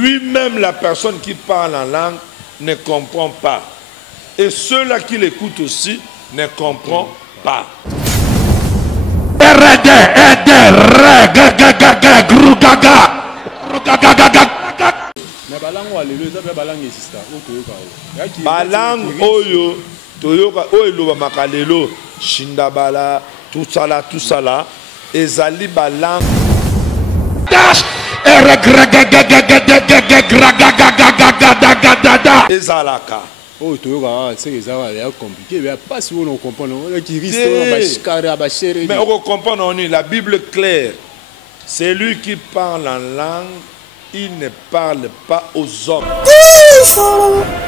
Lui-même, la personne qui parle en langue, ne comprend pas. Et ceux-là qui l'écoutent aussi ne comprennent pas. Balang oyo toyoka oyo ba makalelo shindabala tout ça là ezali balang ezalaka oh toyoka c'est ezala compliqué mais pas si on comprend qui risque mais on comprend la Bible claire. C'est lui qui parle en langue, il ne parle pas aux hommes.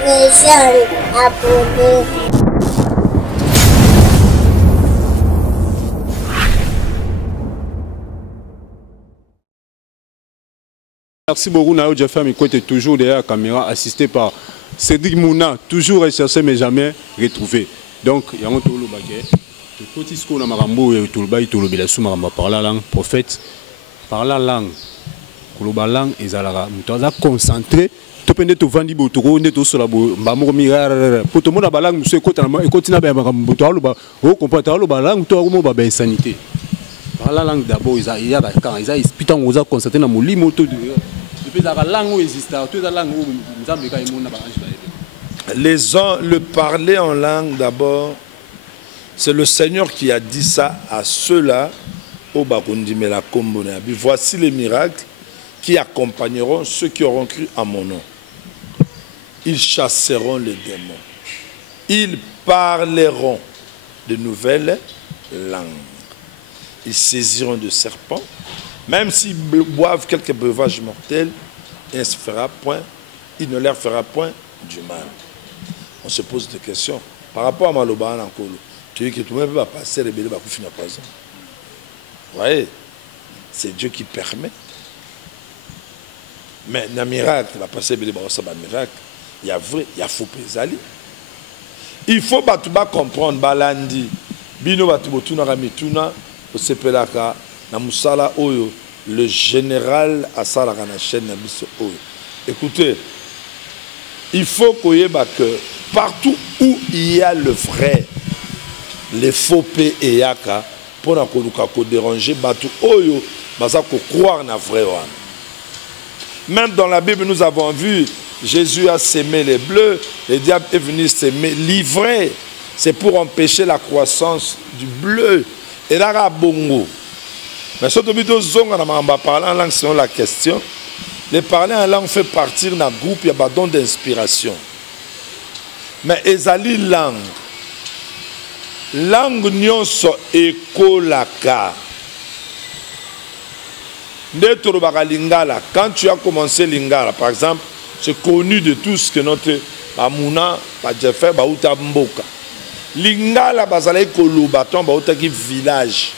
Les jeunes abonnés. Merci beaucoup, Nao Jaffa, mais côté toujours derrière la caméra, assisté par Cédric Mouna, toujours recherché mais jamais retrouvé. Donc, il y a un tout le baguet. Tout ce qu'on a marambo et tout le bail, tout le bilasou maramba par la langue, prophète, par la langue. Koloba langue ezalaka muto aza concentré to pende to vandi botoko nde to sola bo mbamo mirara poto mona balangue muso ekota na ekotina ba mbuto aloba o comprendre aloba langue to mo ba insanité par la langue d'abord il y a quand ils a expliqué on a concentré na molimo to depuis la langue existe to la langue nzambe ka imona ba le parler en langue d'abord, c'est le Seigneur qui a dit ça à ceux-là au bakundi mais la kombona. Voici les miracles qui accompagneront ceux qui auront cru à mon nom. Ils chasseront les démons. Ils parleront de nouvelles langues. Ils saisiront de serpents. Même s'ils boivent quelques breuvages mortels, il ne leur fera point du mal. On se pose des questions. Par rapport à Maloba Nankolo, tu dis que tout le monde va passer les bébés à finir par exemple. Vous voyez, c'est Dieu qui permet. Mais dans le miracle, il va passer le miracle. Il y a vrai, il y a faux pézali. Il faut comprendre, Balandi, Bino Batubotuna Ramituna, Osepelaka, Namusala Oyo, le général Asala Ranachen Nabiso Oyo. Écoutez, il faut que partout où il y a le vrai, les faux P et Yaka, pour ne déranger, Batu Oyo, Baza ko croire na vrai. Même dans la Bible, nous avons vu, Jésus a sémé les bleus, le diable est venu s'aimer l'ivraie. C'est pour empêcher la croissance du bleu. Et là, bongo. Mais surtout, on va parler en langue selon la question. Les parler en langue fait partir d'un groupe, il y a un don d'inspiration. Mais ezali langue. Langue nyonso ekolaka. Quand tu as commencé Lingala, par exemple, c'est connu de tous que notre Amouna, Badjefer, Baouta Mboka. Lingala, Bazalaï Kolobaton, Baouta qui village.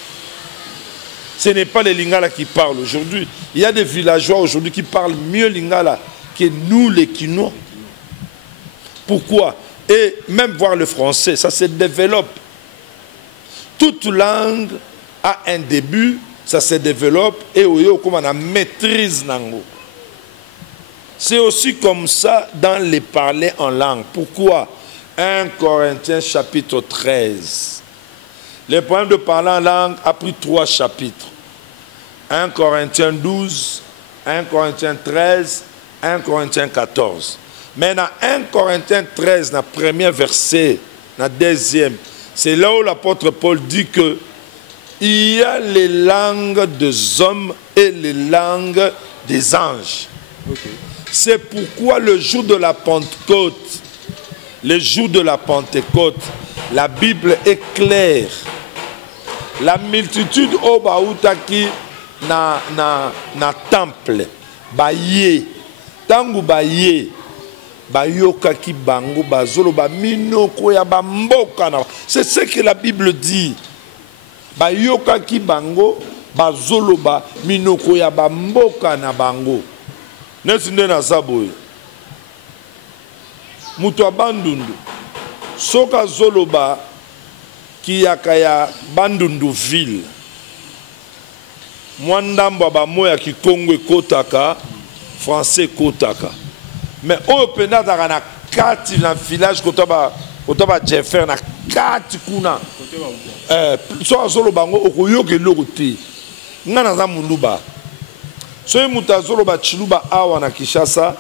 Ce n'est pas les Lingala qui parlent aujourd'hui. Il y a des villageois aujourd'hui qui parlent mieux Lingala que nous les Kinois. Pourquoi? Et même voir le français, ça se développe. Toute langue a un début. Ça se développe et comme on a maîtrise nango. C'est aussi comme ça dans les parler en langue. Pourquoi? 1 Corinthiens chapitre 13. Le problème de parler en langue a pris 3 chapitres. 1 Corinthiens 12, 1 Corinthiens 13, 1 Corinthiens 14. Mais dans 1 Corinthiens 13, dans le premier verset, dans le deuxième, c'est là où l'apôtre Paul dit que il y a les langues des hommes et les langues des anges. Okay. C'est pourquoi le jour de la Pentecôte, la Bible est claire. La multitude au baoutaki na temple, baye, tangu baye, bayoka ki bango bazolo ba minoko ya bamboka na. C'est ce que la Bible dit. Bayoka ki bango bazoloba minoko ya bamboka na bango. Nesinde na saboye. Mutu abandundu. Soka zoloba ki yakaya bandundu ville. mwandambo ba moya ki Congo kotaka français kotaka mais o penda ta na kati na village kotaba Jeffer na kati kuna so azolo bango okoyoke lokote ngana za muluba so mutazolo ba chiluba awa na Kinshasa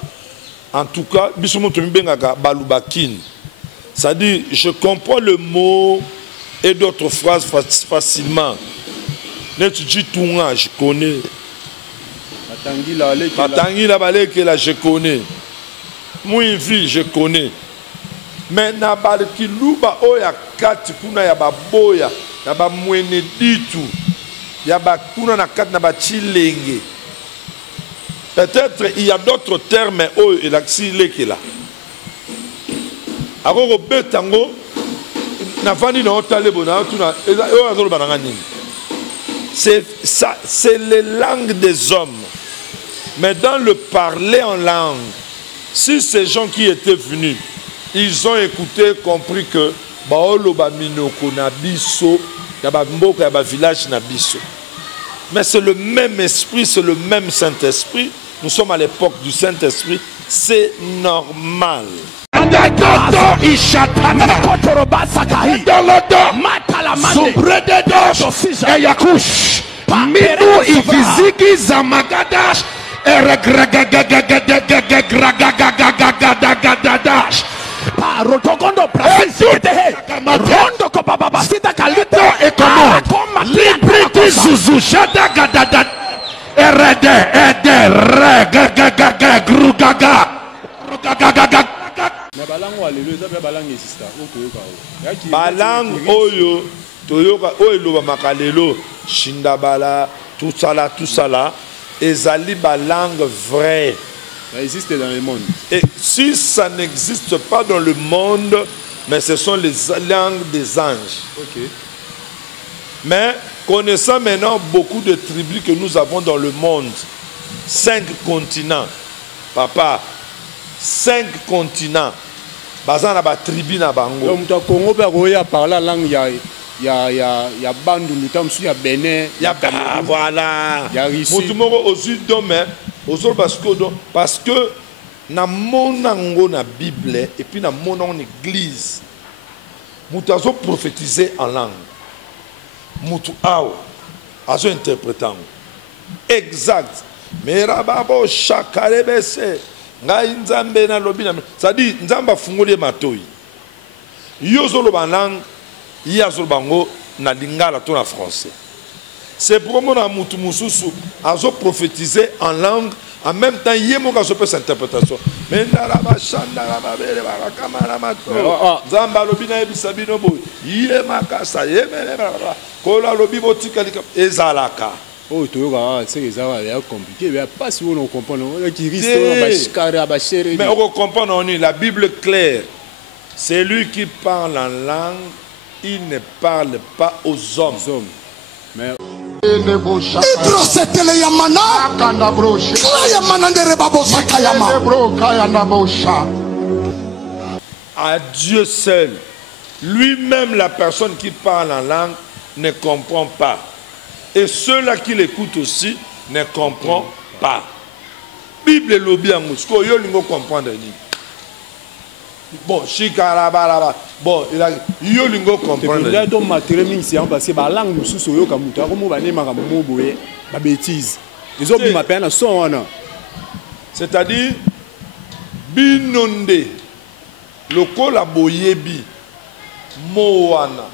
en tout cas biso moto mbengaka balubakin. Ça dit, je comprends le mot et d'autres phrases facilement. Je connais. Matangi la baleke là, je connais. Mouivi, je connais. Mais na baleki luba oya kati kuna ya baboya, ya ba mwene ditu, ya ba kuna na kati na ba chilenge. Peut-être il y a d'autres termes, mais oh, il a que là. Ako betango na vandi na otale bona tuna o azolo bananga nini. C'est ça, c'est les langues des hommes. Mais dans le parler en langue, si ces gens qui étaient venus, ils ont écouté, compris que baolo ba minoko na biso, ya ba mboka ya ba village na biso. Mais c'est le même esprit, c'est le même Saint-Esprit. Nous sommes à l'époque du Saint-Esprit, c'est normal. Balang oyo toyoka oyo loba makalelo shindabala tout ça là ezali balang vrai. Ça existe dans le monde. Et si ça n'existe pas dans le monde, mais ce sont les langues des anges. Ok. Mais connaissant maintenant beaucoup de tribus que nous avons dans le monde, 5 continents, papa, 5 continents. Bazana ba tribu na bango. Donc to Congo ba roya parler langue ya Bandundu tam su ya Benin, ya voilà. Ya Russie. Mutumoko aussi domaine, aussi parce que na monango na Bible et puis na monango en église. Mutazo prophétiser en langue. Mutu awo azo interprétant. Exact. Merababo shakarebese. Ngai nzambe na lobi na ça dit nzamba fungoli matoi yo zolo banang ya zolo bango na lingala to na français c'est pour moi na mutu mususu azo prophétiser en langue en même temps yemo ka sope cette interprétation mais na la bashanda la babele ba kamara mato nzamba lobi na ebisabino bo yema kasa yemele ba ko la lobi botika ezalaka. Oh, c'est compliqué. Mais pas si on comprend. Mais on comprend, la Bible est claire. C'est lui qui parle en langue, il ne parle pas aux hommes. Mais à Dieu seul, lui-même, la personne qui parle en langue ne comprend pas. Et ceux-là qui l'écoutent aussi ne comprennent pas. Bible est lobby en Moscou, yo lingo comprendre ni. Bon, shikarabaraba. Bon, yo lingo comprendre. Il donc matériel mingi parce que la langue sous yo kamuta comme ba nema mo boye ba bêtise. Les hommes m'appellent na son wana. C'est-à-dire binonde lokola boyebi moana.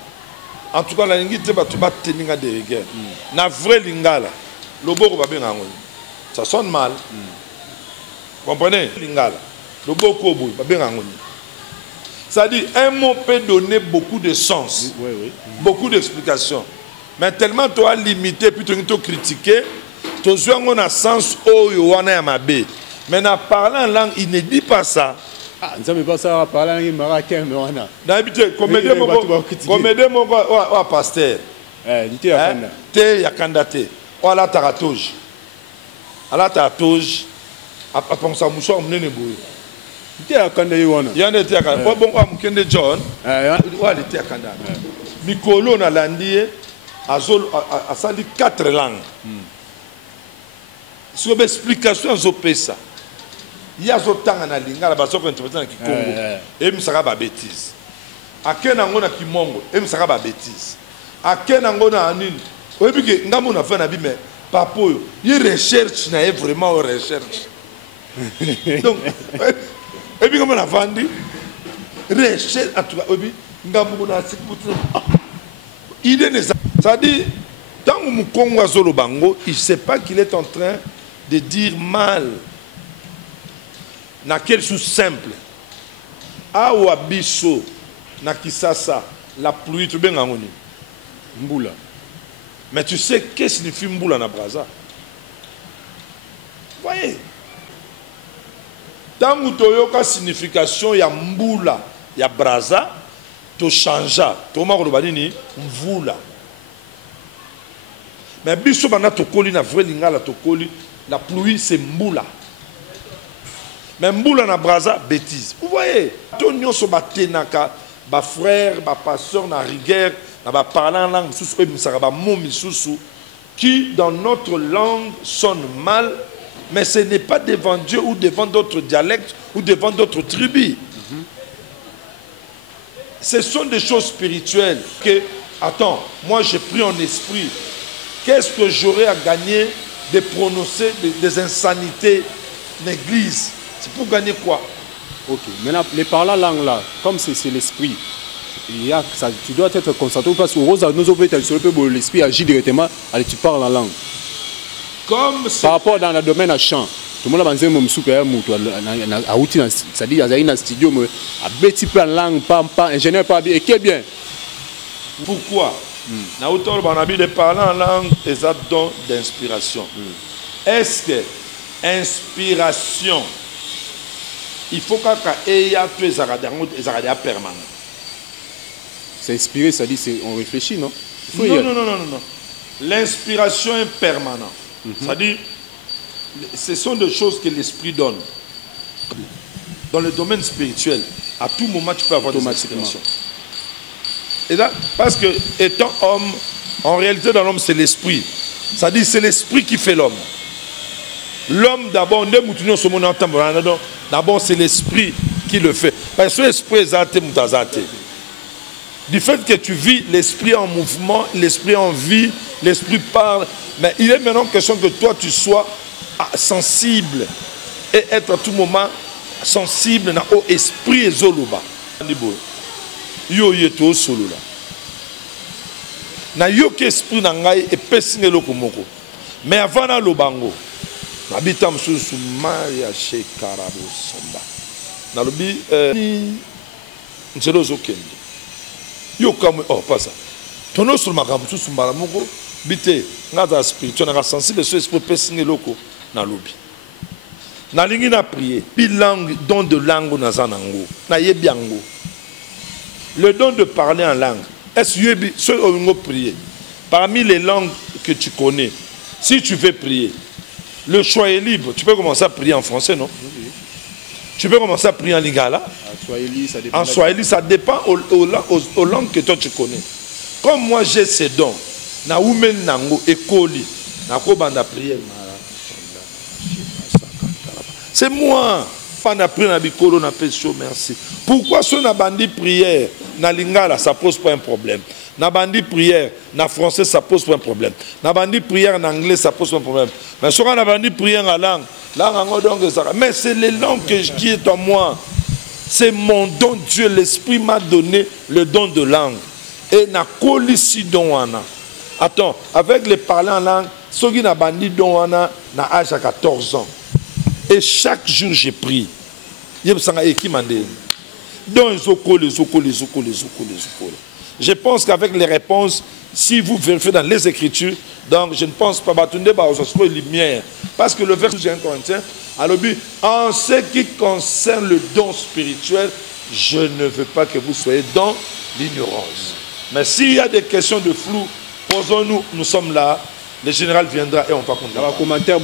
En tout cas, la langue est pas tenir de rigueur. Na vrai lingala, le boko va bien. Ça sonne mal. Comprenez? Lingala, le boko va bien. Ça dit un mot peut donner beaucoup de sens, beaucoup d'explications. Mais tellement tu as limité puis tu as critiqué, tu as eu un sens où tu as mabe. Mais en parlant en langue, il ne dit pas ça. Ah, nous sommes pas ça parler en marocain mais on a. D'habitude, comédie mon pasteur. Dit ya kanda. Te ya kanda te. Ala taratouj. Ala taratouj. Apa pensa muso mnene boye. Dit ya kanda yona. Yane te ya kanda. Bon amkende John. Wa te ya kanda. Mikolo na landie azol asali 4 langues. sur l'explication zopesa il y a zotanga na lingala basoko interpréter na kikongo et misaka ba bêtise akena ngona kimongo et misaka ba bêtise akena ngona anini oyebi ke ngamu na fa na bime papo il recherche na vraiment recherche donc et puis comme on a vendu recherche en tout cas oyebi ngamu na siputu idée ne ça dit tant que Mukongo azolo bango il sait pas qu'il est en train de dire mal. Na quel sous simple. Awa biso na kisasa la pluie tu bien ngoni. Mboula. Mais tu sais qu'est-ce que signifie mboula na braza? Voyez. Tant que toyoka signification ya mboula ya braza to changea to ma ko badini mvula. Mais biso bana to koli na vrai lingala to koli la pluie c'est mboula. Mais mboula na braza bêtise. Vous voyez, ton nyon so batenaka ba frère, ba pasteur na rigueur, na ba parlant langue sous ba momi sous qui dans notre langue sonne mal, mais ce n'est pas devant Dieu ou devant d'autres dialectes ou devant d'autres tribus. Ce sont des choses spirituelles que attends, moi j'ai pris en esprit. Qu'est-ce que j'aurais à gagner de prononcer des insanités dans l'église? C'est pour gagner quoi? Ok. Maintenant, les parlant langue là, comme c'est l'esprit, tu dois être concentré parce que l'esprit agit directement, allez, tu parles en langue. Comme par rapport dans le domaine à chant, tout le monde a dit que c'est-à-dire qu'il y a un studio, un peu en langue, pas ingénieur, pas bien, et qui est bien. Pourquoi? Na autant on a de parler en langue et ça donne d'inspiration. Est-ce que inspiration il faut qu'il y ait un permanent. C'est inspiré, ça dit on réfléchit, non? Non. L'inspiration est permanente. C'est-à-dire, ce sont des choses que l'esprit donne. Dans le domaine spirituel, à tout moment, tu peux avoir des inspirations. Et là, parce que, étant homme, en réalité, dans l'homme, c'est l'esprit. C'est-à-dire, c'est l'esprit qui fait l'homme. L'homme, d'abord, d'abord, c'est l'esprit qui le fait. Parce que l'esprit est zate, du fait que tu vis l'esprit en mouvement, l'esprit en vie, l'esprit parle, mais il est maintenant question que toi, tu sois sensible et être à tout moment sensible au esprit et zoluba. Yo yeto solo la. Na yo ke esprit na ngai e pesine loko moko. Mais avant na lobango. Na bita msusu Maria Shekarabo Samba. Na lobi ni nzelo zokende. Yo comme oh pas ça. Tono sur makambo msusu mbala moko bite ngaza spirituel na sensible so esprit pesine loko na lobi. Na lingi na prier. Bi langue don de langue na zanango. Na yebi yango. Le don de parler en langue. Est-ce que ceux qui ont prié, parmi les langues que tu connais, si tu veux prier, le choix est libre. Tu peux commencer à prier en français, non? Oui. Tu peux commencer à prier en lingala. En swahili, ça dépend aux langues que toi tu connais. Comme moi j'ai ces dons, na umen nango ekoli, na ko banda prier. C'est moi. Pendant prier na bikolo na pesio merci. Pourquoi ce na bandi prière na lingala ça pose pas un problème. Na bandi prière na français ça pose pas un problème. Na bandi prière en anglais ça pose pas un problème. Mais sur na bandi prière en langue donc ça. Mais c'est les langues qui est en moi. C'est mon don. Dieu l'esprit m'a donné le don de langue. Et na kolisi don wana. Attends, avec les parlants en langue, ceux qui na bandi don wana na âge à 14 ans. Et chaque jour, j'ai pris. Je pense qu'avec les réponses, si vous vérifiez dans les Écritures, donc je ne pense pas que lumière. Parce que le verset 1 Corinthiens, en ce qui concerne le don spirituel, je ne veux pas que vous soyez dans l'ignorance. Mais s'il y a des questions de flou, posons-nous, nous sommes là. Le général viendra et on va continuer. Commentaire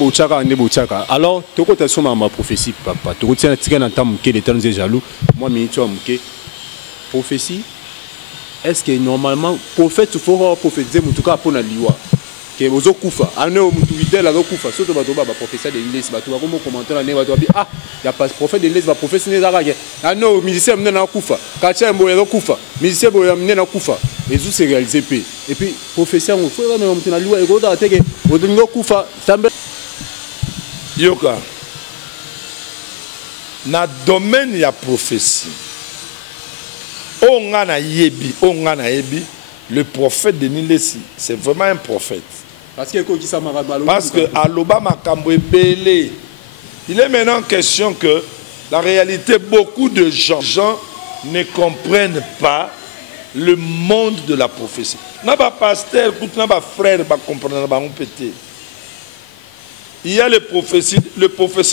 alors, tu as ma prophétie, papa. Tu as dit jaloux. Moi, je prophétie. Est-ce que normalement, prophète, il faut prophétiser, en tout cas, pour la loi. que ozo kufa ane o mutu idel azo kufa surtout bato ba professeur de l'Église bato ba comme commentaire ne bato bi ah ya pas prophète de l'Église ba professeur ne zaka ke ane o musicien mne na kufa kacha mbo ya kufa musicien bo ya mne na kufa ezu se réaliser pe et puis professeur on faut même mutu na liwa ego da teke odingo kufa sambe yoka na domaine ya prophétie on a yebi le prophète de Nilesi c'est vraiment un prophète parce que aloba makambo ebele il est maintenant question que la réalité beaucoup de gens ne comprennent pas le monde de la prophétie na ba pasteur na ba frère ba comprendre ba on pété. Il y a le prophétie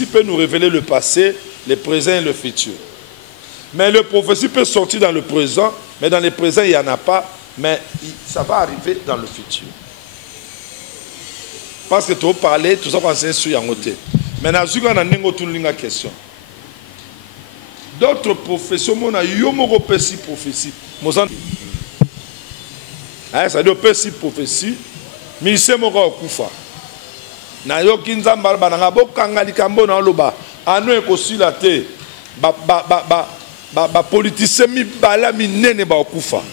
peut nous révéler le passé, le présent et le futur. Mais le prophétie peut sortir dans le présent, mais dans le présent, il n'y en a pas, mais ça va arriver dans le futur. Parce que tu as parlé, tout ça va s'enseigner sur Yangote. Maintenant, je vais vous une question. D'autres professions, on a eu prophétie. Ça doit être prophétie, mais c'est mon kufa. Na yo kinzamba bananga bokanga likambo na loba ano ekosila te ba politicien mi bala minene ba okufa.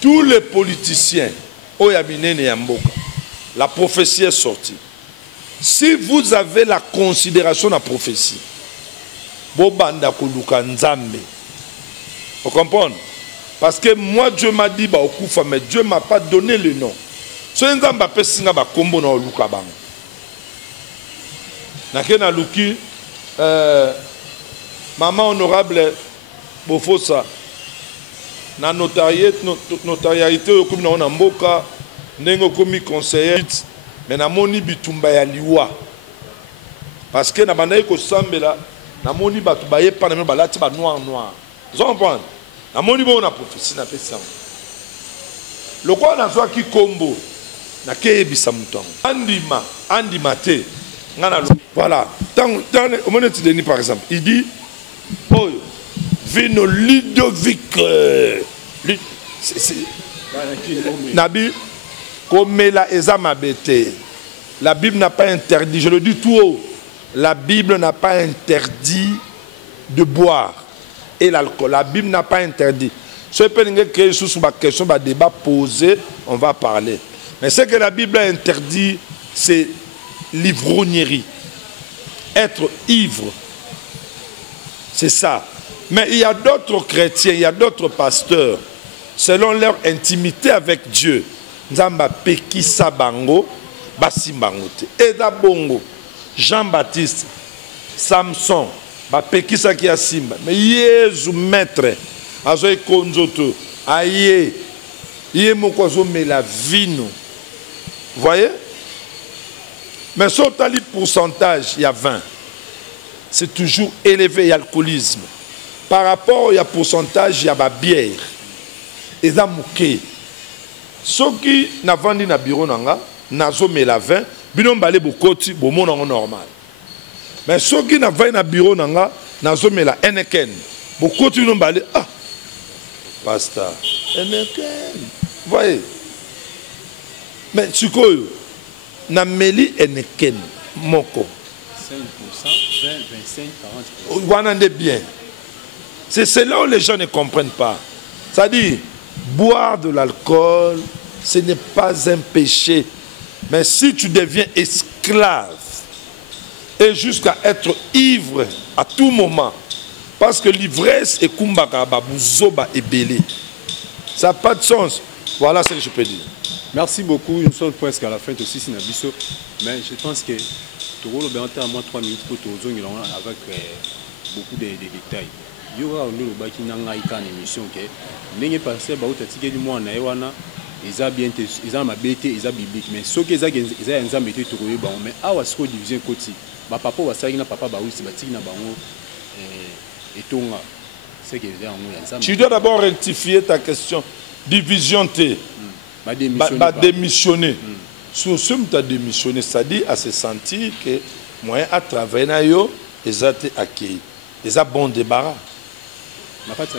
Tous les politiciens oya minene ya mboka la prophétie est sortie. Si vous avez la considération de la prophétie bobanda koluka nzambe. Vous comprenez? Parce que moi Dieu m'a dit ba okufa mais Dieu m'a pas donné le nom. So nzamba pesinga ba kombo na luka bango na kena luki maman honorable Bofosa na notarialité okomi na mboka ndenge komi conseiller mais na moni bitumba ya liwa parce que na bandai ko sambela na moni batu baye pa na balati ba noir vous comprenez na moni bo na prophétie na pesa le quoi na so ki kombo na kebisa mutongo andima te ngana voilà tant au moment de Denis par exemple il dit oh vino Ludovic nabi komela ezama bete la Bible n'a pas interdit je le dis tout haut la Bible n'a pas interdit de boire et l'alcool la Bible n'a pas interdit ce peut créer sous ma question ba débat posé on va parler. Mais ce que la Bible a interdit, c'est l'ivrognerie. Être ivre. C'est ça. Mais il y a d'autres chrétiens, il y a d'autres pasteurs, selon leur intimité avec Dieu. Nzamba pekisa bango, basimbangote. Eda bongo, Jean-Baptiste, Samson, pekisa ki asimba. Mais Yesu maître, azoe konzoto, aye, yé mokozo me la vino. Vous voyez? Mais sur le pourcentage, il y a 20. C'est toujours élevé, il y a l'alcoolisme. Par rapport au pourcentage, il y a la bière. Et ça mouké. Ceux qui n'ont pas vendu dans le bureau, n'ont mis la vin, ils n'ont pas beaucoup de normal. Mais ceux qui n'ont pas vendu dans le bureau, n'ont mis la Henneken. Beaucoup de gens ont ah, pasteur, Henneken. Vous voyez? Mais tu quoi? Nameli Henneken, moko. 5%, 20, 25, 40%. Bien. C'est là où les gens ne comprennent pas. C'est-à-dire, boire de l'alcool, ce n'est pas un péché. Mais si tu deviens esclave, et jusqu'à être ivre à tout moment, parce que l'ivresse est kumbaka, babuzoba et belé. Ça n'a pas de sens. Voilà ce que je peux dire. Merci beaucoup. Nous sommes presque à la fin aussi, Sinabiso. Mais je pense que tu as à moins 3 minutes pour te rejoindre avec beaucoup de détails. Il y aura une émission qui est passée par le mois ils ont bien ils ont ma bêté ils ont biblique mais ce que ils ont mis tout mais à ce que division côté papa va ça na papa ba aussi bati na bango et tonga c'est que tu dois d'abord rectifier ta question division T ba démissionner sur ce que tu as démissionné c'est-à-dire à se sentir que moyen à travailler na yo ils ont été accueillis ils ont bon débarras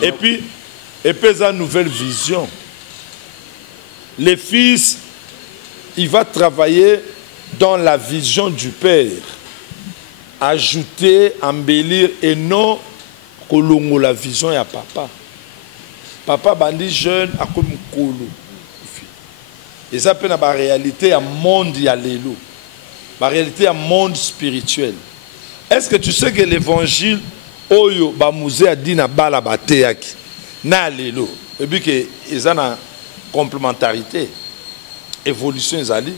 et puis ils ont une nouvelle vision. Le fils, il va travailler dans la vision du père. Ajouter, embellir et non kolongo la vision ya papa. Papa bandi jeune a comme kolo. Et ça peut être la réalité à monde ya lelo. La réalité à monde spirituel. Est-ce que tu sais que l'évangile oyo ba musée a dit na bala bateaki na lelo et puis que ils ont une complémentarité évolution ezali.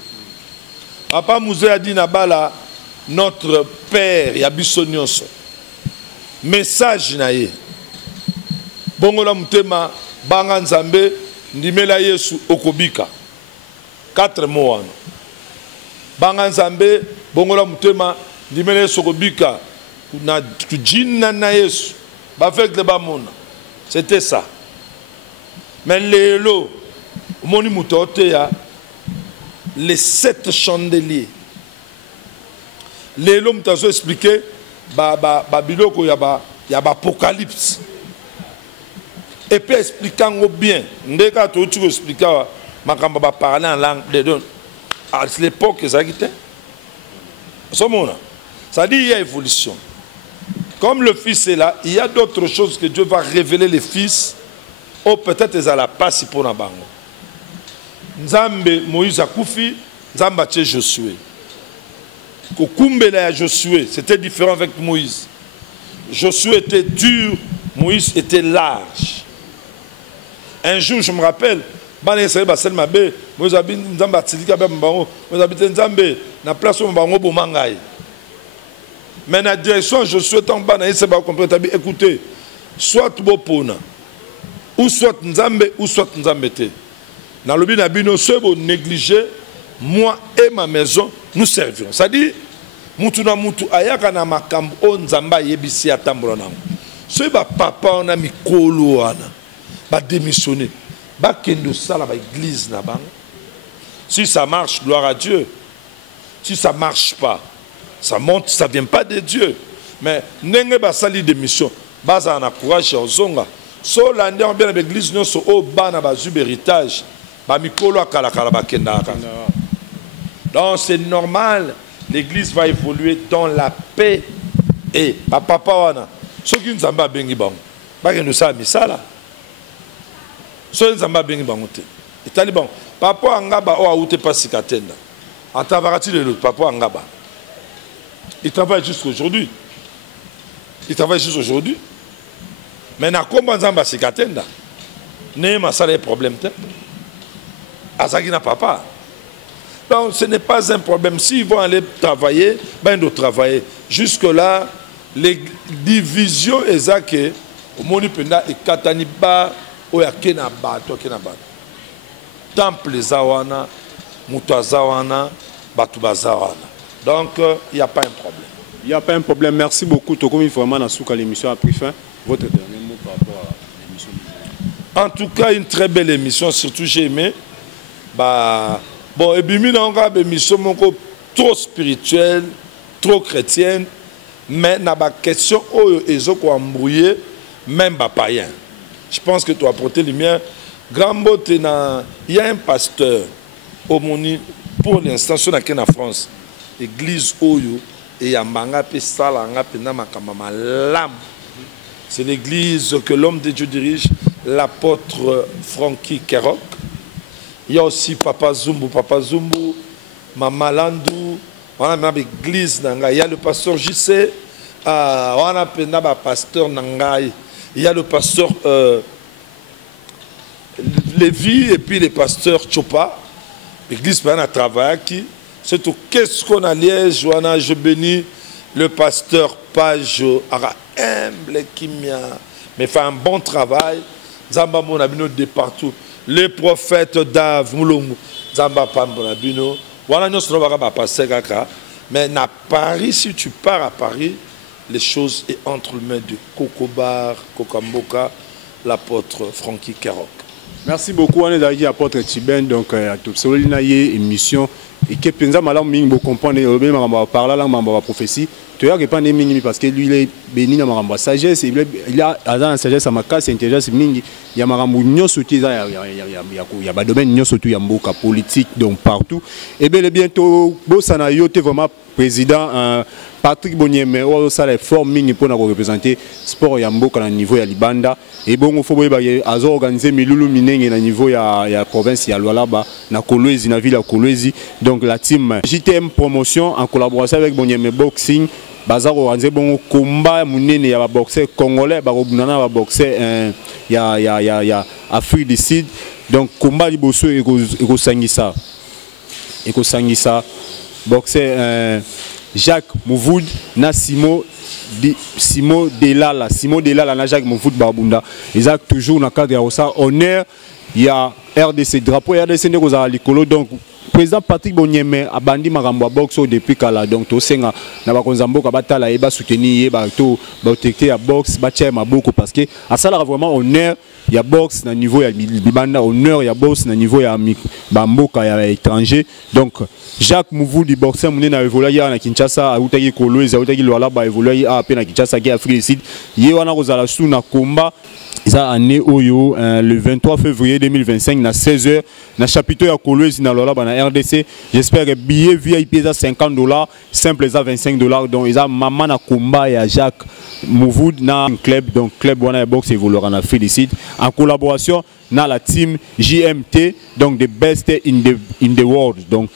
Papa musée a dit na bala notre père yabiso nyonso. Message na ye. Bongola mutema banga nzambe ndimela Yesu okobika. 4 mots. Banga nzambe bongola mutema ndimela Yesu okobika na kujina na Yesu. Ba fek le ba mona. C'était ça. Mais lelo moni mutote ya les 7 chandeliers. Lelo mutazo expliquer ba biloko ya ba apocalypse. Et puis expliquant bien, ndeka to tu expliquer makamba ba parler en langue de don. À l'époque ça qui était. Ça dit il y a évolution. Comme le fils est là, il y a d'autres choses que Dieu va révéler les fils ou peut-être ils la passe pour na bango. Nzambe Moïse akufi, Nzamba tche Josué. Kokumbela ya Josué, c'était différent avec Moïse. Josué était dur, Moïse était large. Un jour, je me rappelle, Moïse habite Nzamba Tsilika Bambango, Moïse habite Nzambe, na place où Mbango Bomangaï. Mais la direction, Josué est en bas, écoutez, soit Bopona, ou soit Nzambe, ou soit Nzambe. Dans le but de se négliger, moi et ma maison, nous servirons. C'est-à-dire, Mutuna Mutu ayaka na makambo o Nzamba yebisi atambola nango. Ce ba papa on a mikolo wana. Ba démissionner. Ba kendo sala ba église na bango. Si ça marche, gloire à Dieu. Si ça marche pas, ça monte, ça vient pas de Dieu. Mais nenge ba sali démission, baza na courage ozonga. So lande on bien l'église non so o bana ba zub héritage. Ba mikolo akala kala ba kenda. Donc c'est normal. L'église va évoluer dans la paix et papa wana ceux qui nous amba bengi bango ba que nous ça misala ceux qui amba bengi bango te etali bon papa angaba o aute pas sikatenda atavarati le papa angaba il travaille jusqu'aujourd'hui mais na komba nzamba sikatenda ne masala problème te azaki na papa. Donc ce n'est pas un problème. S'ils vont aller travailler, ben ils doivent travailler. Jusque-là, les divisions ezake, omoni penda et kataniba oyakena bato kena bato. Temple zawana, mutazawana, batubazawana. Donc il n'y a pas un problème. Il n'y a pas un problème. Merci beaucoup. Tokomi vraiment na souka l'émission a pris fin. Votre dernier mot par rapport à l'émission. En tout cas, une très belle émission. Surtout j'ai aimé. Bon, et puis, nous avons une mission trop spirituelle, trop chrétienne, mais il y a des questions qui sont embrouillées, même pas païens. Je pense que tu as apporté les miens. Il y a un pasteur, pour l'instant, sur la France, l'église Oyo, et il y a c'est l'église que l'homme de Dieu dirige, l'apôtre Frankie Kerok. Il y a aussi Papa Zumbu, Mama Landou, on a même l'église Nangaï. Il y a le pasteur JC, on a le pasteur Nangaï. Il y a le pasteur Lévi et puis le pasteur Chopa. L'église a travaillé qui. C'est tout. Qu'est-ce qu'on a Liège, je bénis le pasteur Page, humble qui mais fait un bon travail. Zamba mon abino de partout. Les prophètes Dav, Moulongo, Zamba Pambonabino, voilà nous sommes à passer Kaka. Mais à Paris, si tu pars à Paris, les choses sont entre les mains de Kokobar, Kokamboka, l'apôtre Frankie Kerok. Merci beaucoup, on est d'ailleurs apôtre Tiben, donc à tout ce émission et que pensa malam ming bo comprendre le on va parler là on va prophétie. Tu as pas des ming parce que lui il est béni dans ma sagesse, il a dans sagesse à ma casse intelligence ming, il y a maramou nyoso ti il y a ba domaine nyoso tu ya mboka politique donc partout et bien bientôt bosana yo te vraiment président Patrick Bonieme ça les formes ming pour représenter sport ya mboka na niveau ya Libanda et bon il faut azo organiser milulu minenge na niveau ya province ya Lualaba na Kolwezi na ville ya Kolwezi. Donc la team JTM Promotion en collaboration avec Bonieme Boxing bazar organiser bon combat munene ya ba boxeur congolais ba robunana ba boxeur ya Afrique du Sud. Donc combat liboso eko sangisa boxeur Jacques Mouvoud na Simo Delala na Jacques Mouvoud Babunda. Ils ont toujours dans le cadre de ça honneur il y a RDC drapeau RDC ne kozala likolo. Donc président Patrick Bonieme a bandi makambo boxe depuis kala donc to senga na bakonza mboka batala e ba soutenir ba to ba protecter ya boxe ba tia maboko parce que à ça là vraiment honneur il y a boxe na niveau ya Libanda honneur il y a boxe na niveau ya ba mboka ya étranger. Donc Jacques Mouvoud du boxeur mune na évolué na Kinshasa a utaki Kolwezi a utaki Lualaba évolué a pe na Kinshasa qui Afrique du Sud ye wana kozala sous na combat ça année oyo le 23 février 2025 na 16h na chapiteau ya Kolwezi na Lualaba na RDC. J'espère que billet VIP à $50 simple à $25 donc ils a maman na combat ya Jacques Mouvoud na club donc club wana boxe évoluera en Afrique du Sud en collaboration na la team JMT donc the best in the world donc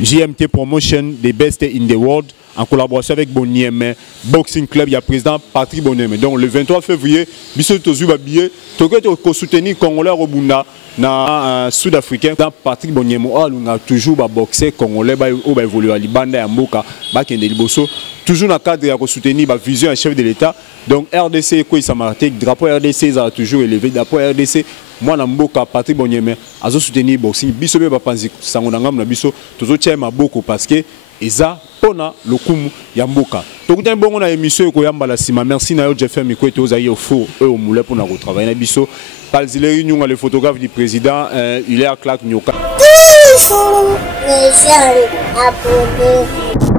JMT Promotion the best in the world en collaboration avec Bonieme Boxing Club, il y a président Patrick Bonieme. Donc le 23 février, biso tozuba billet, to soutenir Congolais Robunda na Sud-Africain. Dans Patrick Bonieme, on a toujours ba boxer Congolais ba évoluer à Libanda ya mboka, ba kende liboso. Toujours dans le cadre de soutenir la vision du chef de l'État. Donc RDC, quoi, ça m'a dit, drapeau RDC, ça a toujours élevé. Drapeau RDC, moi, dans le cas Patrick Bonieme, à soutenir le boxing. Biso, je ne sais pas si ça m'a biso, toujours tiens ma beaucoup parce que Eza, pona, le kumu, yamboka. Donc, on a une émission qui est sima. Merci, Nayo JFM, qui est au four, au moulin pour nous travailler. Biso, Palzileri, nous, le photographe du président, il est à Clark Nyoka. Les jeunes abonnés.